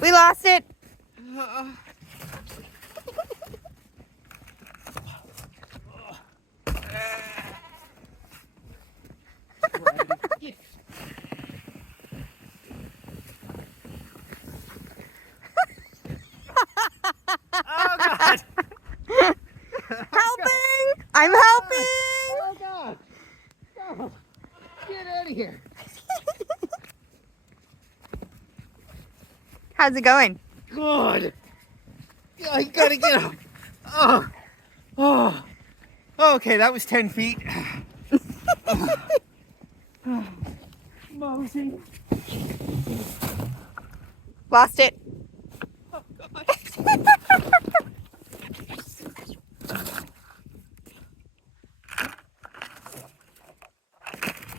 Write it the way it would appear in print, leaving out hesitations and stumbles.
We lost it. Oh God! Helping! I'm helping! Oh God! No. Get out of here! How's it going? Good! I gotta get up! Oh! Oh! Okay, that was 10 feet. Mosey. Lost it.